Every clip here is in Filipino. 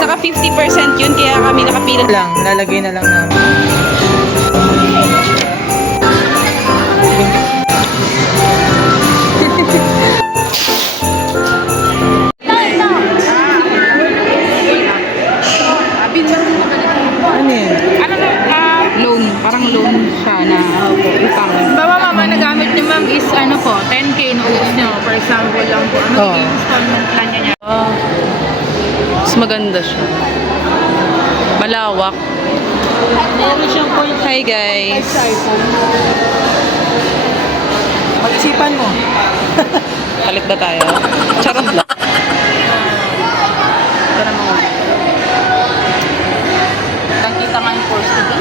naka 50% yun, kaya kami nakapila Lang, lalagay na lang namin. Ano yun? Ano na, loan. Parang loan siya na utang. Baba mama, nagamit niyo ma'am is ano po, 10K na ubus niyo. For example lang po, ano Oo. yung installment plan niya? Mas maganda siya. Malawak. Meron siyang point. Hi guys. Pag-isipan mo. Palit ba tayo? Charot lang. Ito na mga. Nakita nga yung course ko dyan.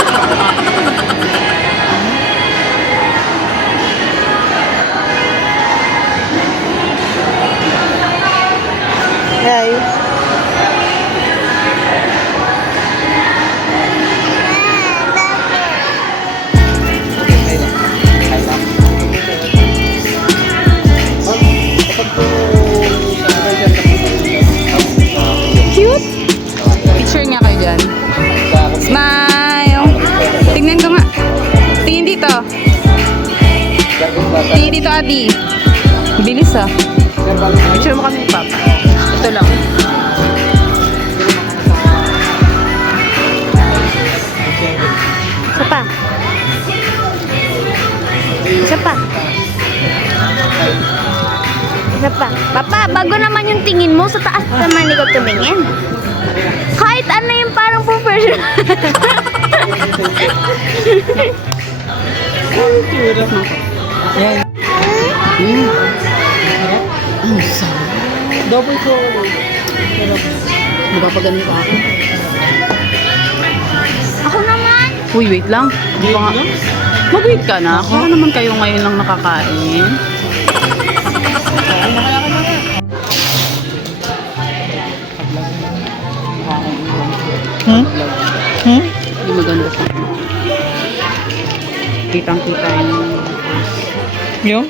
Hey. Cute. Picture nga kayo dyan. Smile. Tingnan ko nga. Tingin dito. Tingin dito, Adi. Bilis ah. Picture mo kami ni Papa. Ito lang. Isa pa. Isa pa. Isa pa. Papa, bago naman yung tingin mo, sa taas naman ikaw tumingin. Kahit ano yung parang professional. Yan. Ang sarap. Double ko. Napapaganin pa ako. Ako naman. Uy, wait lang. Di pa nga. Mag-wait ka na. Baka naman kayo ngayon lang nakakain. Hmm? Hmm? Hindi maganda siya. Kitang-kita yung Yung?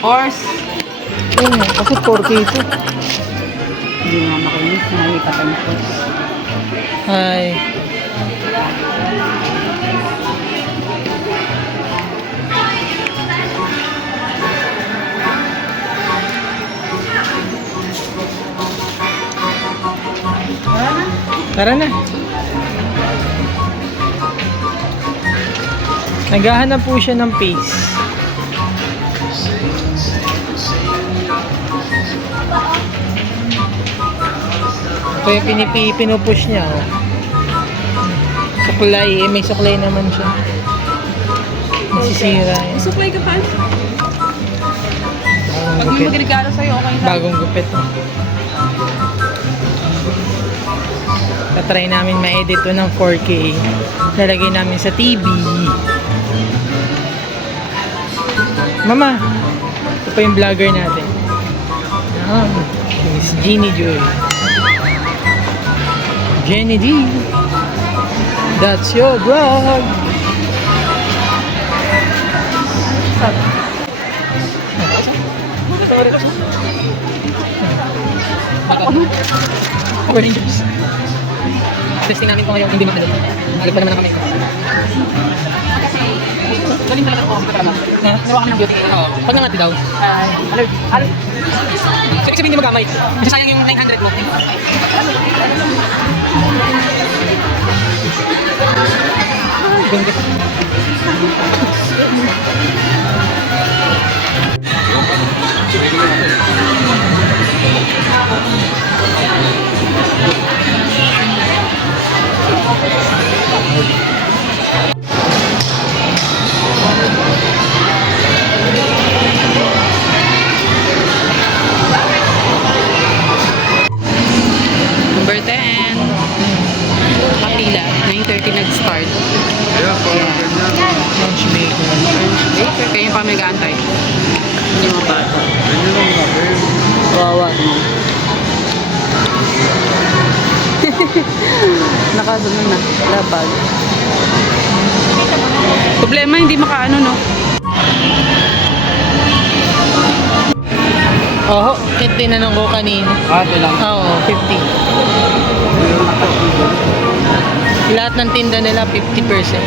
horse. Yung, kasi 4K ito. Hindi nga makinis. Nakikita ka yung horse. Ay. Tara na. Naghahanap po siya ng pace. Kaya pinupush niya. Oh. Suklay. May suklay naman siya. Nasisira yan. Supply ka pa? Bagong Pag may gupit. magregalo sa'yo, okay lang. Bagong gupit. Oh. Tatry namin ma-edit to ng 4K. Lalagay namin sa TV. Mama, ito pa yung vlogger natin. Ah, Miss Jeannie Joy. Jenny D. That's your vlog. Rangers. Testing namin ko ngayon, hindi makadali. Nagpa naman ang kamay ko. Galing talaga ako sa trabaho. Nawa kami ng beauty. Pag nangati daw. Allergy. So, ibig sabihin hindi magamay. Kasi sayang yung 900 mo. Ganda. Number 10. Kapila. 9:30 nag-start. Lunch maker. Baker. Kaya yung pa may gaantay. Hindi mga bata. Kawawa mo. Nakasunod na. Lapag. Problema, hindi makaano, no? Oo, kit tinanong ko kanina. Ito lang. Oo, 50. Lahat ng tinda nila 50%.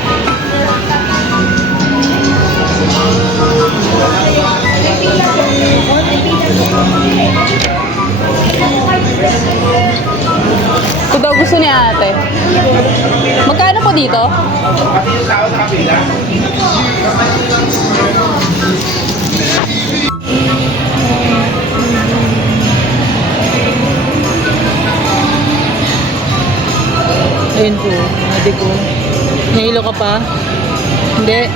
Ito daw gusto ni ate. Magkano po dito? Ayun po, ate ko. Nahilo ka pa? Hindi.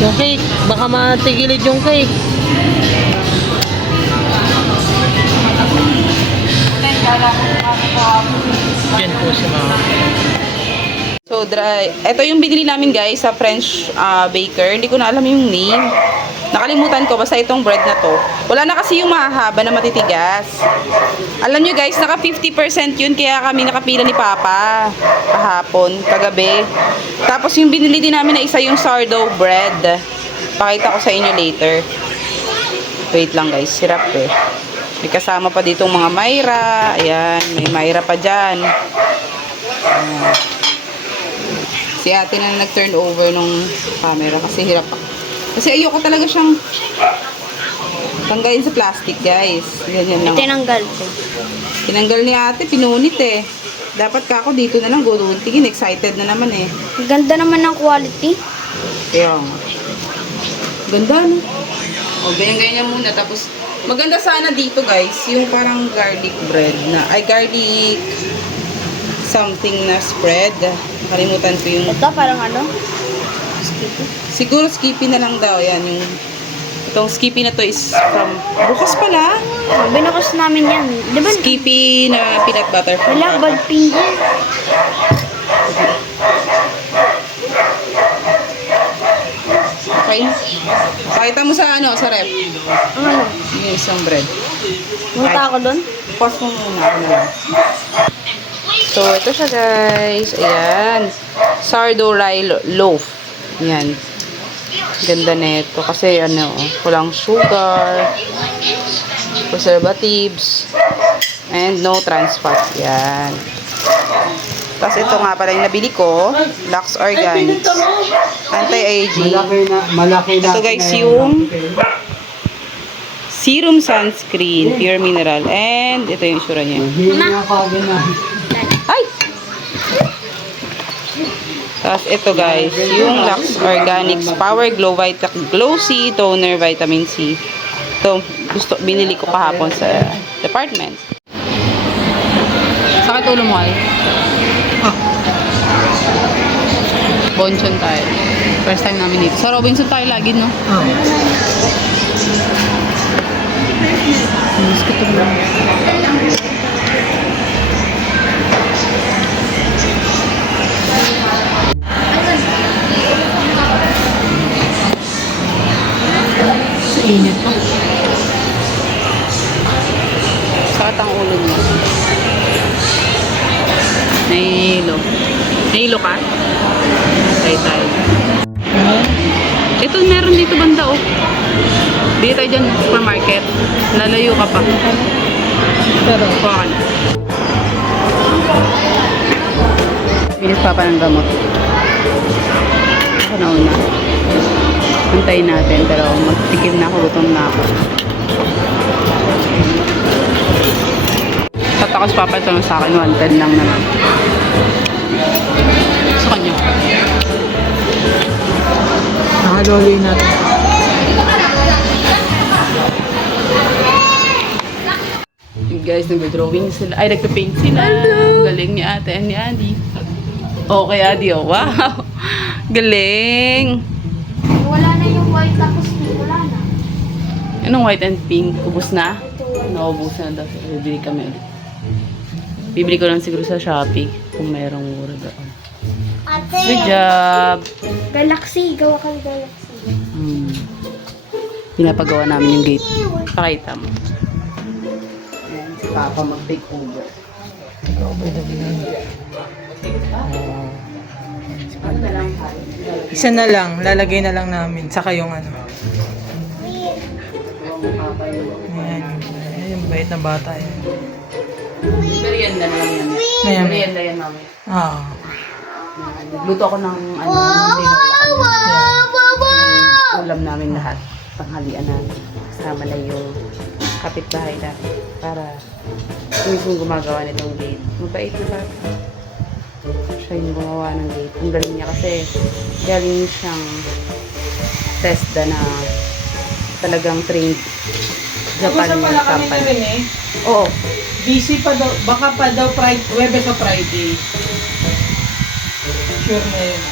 Yung cake, baka matigilid yung cake. Yan po si mama. So, dry. Ito yung binili namin guys sa French baker. Hindi ko na alam yung name. Nakalimutan ko, basta itong bread na to. Wala na kasi yung mahahaba na matitigas. Alam nyo guys, naka 50% yun, kaya kami nakapila ni Papa kahapon, kagabi. Tapos yung binili din namin na isa yung sourdough bread. Pakita ko sa inyo later. Wait lang guys, sirap eh. May kasama pa ditong mga Mayra. Ayan, may Mayra pa dyan. Ayan. Si ate na nag-turn over nung camera kasi hirap ako. Kasi ayoko talaga siyang tanggalin sa plastic, guys. Ganyan lang. Tinanggal ko. Tinanggal ni ate, pinunit eh. Dapat ka ako dito na lang guluntingin. Excited na naman eh. Ang ganda naman ng quality. Kaya nga. Ganda, no? O, ganyan-ganyan muna. Tapos, maganda sana dito, guys, yung parang garlic bread na, ay, garlic something na spread. Nakalimutan ko yung, Ito parang ano? siguro Skippy na lang daw. Yan, yung, itong Skippy na to is from, bukas pala. Oh, binukas namin yan. Di ba? Skippy na peanut butter from Wala, Papa. bad finger. Okay? Pakita mo sa ano, sa ref. Ano? Yung isang bread. Munta ako doon? Pause mo muna ako na lang. So, ito siya guys. Ayan. Sourdough rye loaf. Ayan. Ganda nito. Kasi ano, walang sugar, preservatives, and no trans fat. Ayan. Tapos ito nga pala yung nabili ko. Lux Organics. Anti-aging. Malaki na. Ito guys yung serum sunscreen, pure mineral. And ito yung isura niya. Hindi na kagad na. Ay! Tapos ito guys, yung Lux Organics Power Glow Glossy Toner Vitamin C. Ito, binili ko kahapon sa department. Sakit ulo mo ay? Bonchon tayo. First time namin dito. Sa Robinson tayo lagi, no? Oo. Miss ko ito mo. Sa init pa. Sakit ang ulo niya. Nahihilo. Nahihilo ka? Tayo. Ito, meron dito banda, oh. Bili tayo dyan, supermarket. Lalayo ka pa. Pero, kuha ka na. Bilis pa ng gamot. Ako na una. Antayin natin, pero magtikim na ako, gutom na ako. Tatakos papa ito sa akin, 110 lang naman. Sa kanya. Nakaloloy natin. Yung guys, nag-drawing sila. Ay, nagpa-paint sila. Ang galing ni ate and ni Adi. Okay, Adi, oh. Wow! Galing! Wala na yung white tapos wala na. Anong white and pink? Ubus na? Naubos na daw. Bibili kami ulit. Bibili ko lang siguro sa Shopee kung merong mura doon. Ate! Good job! Galaxy. Gawa kang galaxy. Pinapagawa namin yung gate. Pakita mo. Si Papa mag-take over. Isa na lang, lalagay na lang namin. Saka yung ano. Ayan. Ayan, bait na bata yan. Merienda na lang yan. Ayan. Merienda yan, mami. Ah. Luto ako ng tinola kami. Ulam namin lahat. Panghalian namin. Kasama na yung kapitbahay namin. Para yung gumagawa nitong gate. Mabait na bata. Siya yung gumawa ng gate. Ang galing niya kasi galing siyang TESDA na talagang trained Japan company. eh. Oo. Busy pa daw, baka pa daw Friday, Webes o Friday. Sure na yun.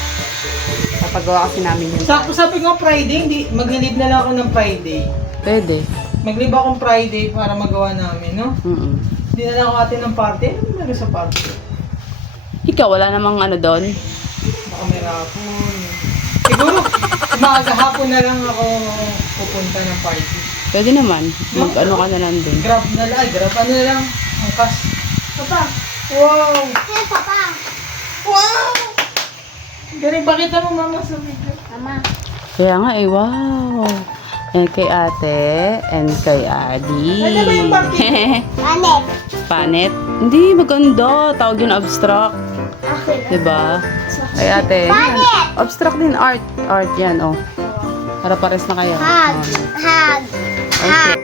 Papagawa kasi namin yung Sakto sabi ko Friday, hindi, mag-leave na lang ako ng Friday. Pwede. Mag-leave akong Friday para magawa namin, no? Mm-mm. Hindi na lang ako atin ng party. Ano meron sa party? Ikaw, wala namang ano doon? Baka may rapon. Siguro, umaga hapon na lang ako pupunta ng party. Pwede naman. Mag-ano ka na lang din. Grab na lang, grab ano na lang. Angkas. Papa! Wow! Hey, Papa. Wow! Galing, pakita mo mama sa video. Mama. Kaya nga eh, wow. And kay ate, and kay Adi. Ano ba yung Panet. Panet? Hindi, maganda. Tawag yun abstract. Okay. Diba? Kay ate. Panet! Abstract din art. Art yan, oh. Para pares na kayo. Hug. Oh. Hug. Okay.